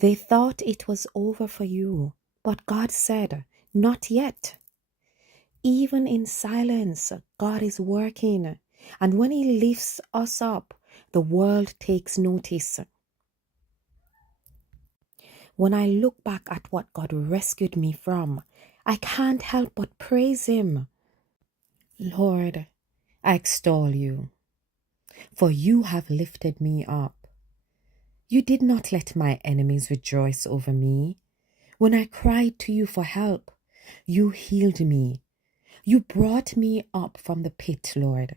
They thought it was over for you, but God said, not yet. Even in silence, God is working. And when He lifts us up, the world takes notice. When I look back at what God rescued me from, I can't help but praise Him. Lord, I extol you, for you have lifted me up. You did not let my enemies rejoice over me. When I cried to you for help, you healed me. You brought me up from the pit, Lord.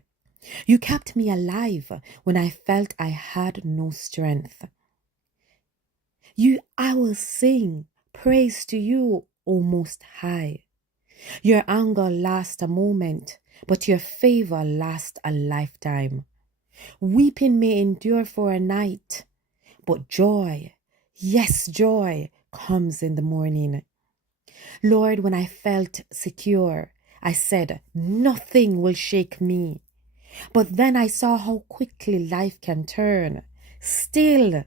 You kept me alive when I felt I had no strength. I will sing praise to you, O Most High. Your anger lasts a moment, but your favor lasts a lifetime. Weeping may endure for a night, but joy, yes, joy, comes in the morning. Lord, when I felt secure, I said, nothing will shake me. But then I saw how quickly life can turn. Still,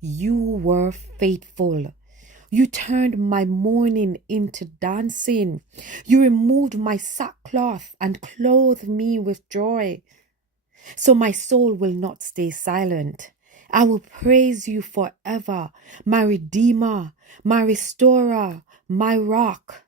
you were faithful. You turned my mourning into dancing. You removed my sackcloth and clothed me with joy. So my soul will not stay silent. I will praise you forever, my Redeemer, my Restorer, my Rock.